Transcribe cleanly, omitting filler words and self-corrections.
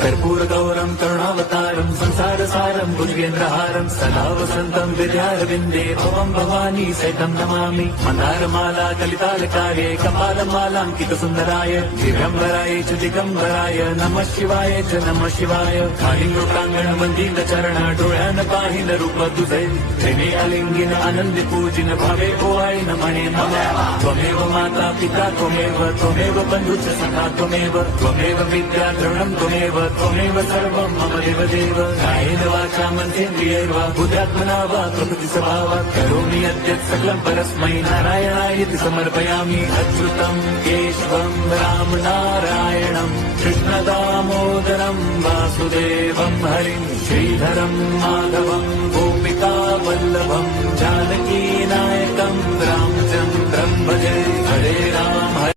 कर्पूर गौरम करुणावतारम संसार सारम भुजगेंद्रहारम सदा वसंतम विद्यारविंदे भवम भवानी सहितं नमामि मंदारमाला कलितालकार्ये कपालमालांकित सुंदराय दिगंबराय च दिगंबराय नमः शिवाय च नमः शिवाय कालिंगोटांगण मंदिर चरण डोळ्यान पाहिन रूप तुझे प्रेमे अलिंगिन आनंदी पूजिन भावे ओवाळीन म्हणे मम त्वमेव माता पिता त्वमेव बंधुच सखा त्वमेव विद्या द्रवणं त्वमेव सर्वं मम देवदेव कायेन वाचा मनसेन्द्रियैर्वा बुद्ध्यात्मना वा प्रकृति स्वभावात् करोमि यद्यत् सकलं परस्मै नारायणायति समर्पयामि अच्युतं केशवं राम नारायणं कृष्णदामोदरं वासुदेवं हरिं श्रीधरं माधवं गोपिका वल्लभं जानकी नायकं रामचन्द्रं भजे हरे राम